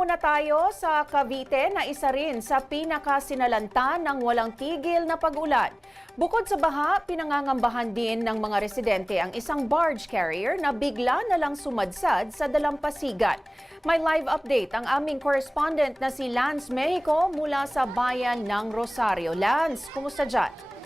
muna tayo sa Cavite na isa rin sa pinakasinalanta ng walang tigil na pag-ulan. Bukod sa baha, pinangangambahan din ng mga residente ang isang barge carrier na bigla na lang sumadsad sa dalampasigan. May live update ang aming correspondent na si Lance Mexico mula sa bayan ng Rosario. Lance, kumusta dyan?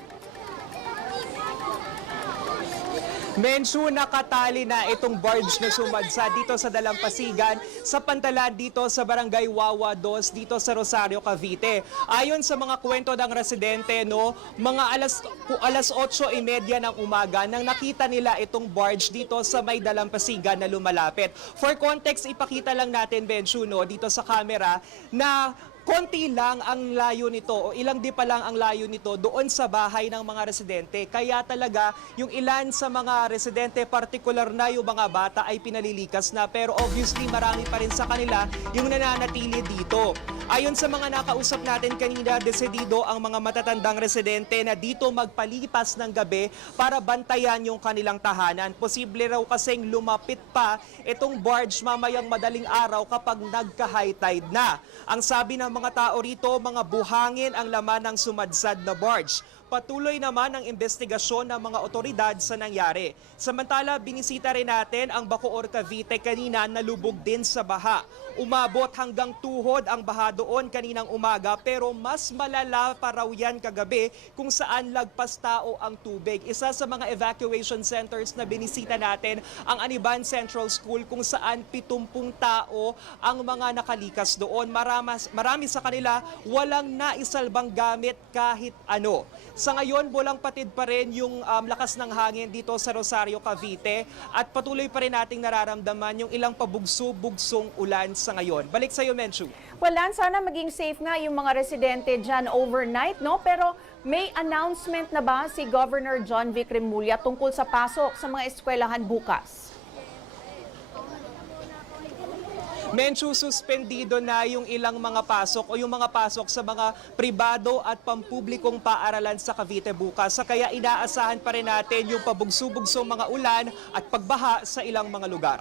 Mensu nakatali na itong barge na sumadsa dito sa Dalampasigan sa pantalan dito sa Barangay Wawa 2 dito sa Rosario, Cavite. Ayon sa mga kwento ng residente, no, mga alas, alas 8.30 ng umaga nang nakita nila itong barge dito sa may Dalampasigan na lumalapit. For context, ipakita lang natin, Bensu, no, dito sa camera na konti lang ang layo nito o ilang di pa lang ang layo nito doon sa bahay ng mga residente. Kaya talaga yung ilan sa mga residente, particular na yung mga bata ay pinalilikas na. Pero obviously marami pa rin sa kanila yung nananatili dito. Ayon sa mga nakausap natin kanina, desidido ang mga matatandang residente na dito magpalipas ng gabi para bantayan yung kanilang tahanan. Posible raw kasing lumapit pa itong barge mamayang madaling araw kapag nagka-high tide na. Ang sabi ng mga tao rito, mga buhangin ang laman ng sumadsad na barge. Patuloy naman ang investigasyon ng mga otoridad sa nangyari. Samantala, binisita rin natin ang Bacoor Cavite kanina na lubog din sa baha. Umabot hanggang tuhod ang baha doon kaninang umaga pero mas malala pa raw yan kagabi kung saan lagpas tao ang tubig. Isa sa mga evacuation centers na binisita natin ang Aniban Central School kung saan 70 tao ang mga nakalikas doon. Maramas, marami sa kanila walang naisalbang gamit kahit ano. Sa ngayon, bulang patid pa rin yung um, lakas ng hangin dito sa Rosario, Cavite at patuloy pa rin nating nararamdaman yung ilang pabugso-bugsong ulan sa ngayon. Balik sa iyo, Menchu. Well, Lance, sana maging safe nga yung mga residente dyan overnight, no? Pero may announcement na ba si Governor John Vic Remulla tungkol sa pasok sa mga eskwelahan bukas? Menchu, suspendido na yung ilang mga pasok o yung mga pasok sa mga pribado at pampublikong paaralan sa Cavite bukas. Sa Kaya inaasahan pa rin natin yung pabugso-bugsong mga ulan at pagbaha sa ilang mga lugar.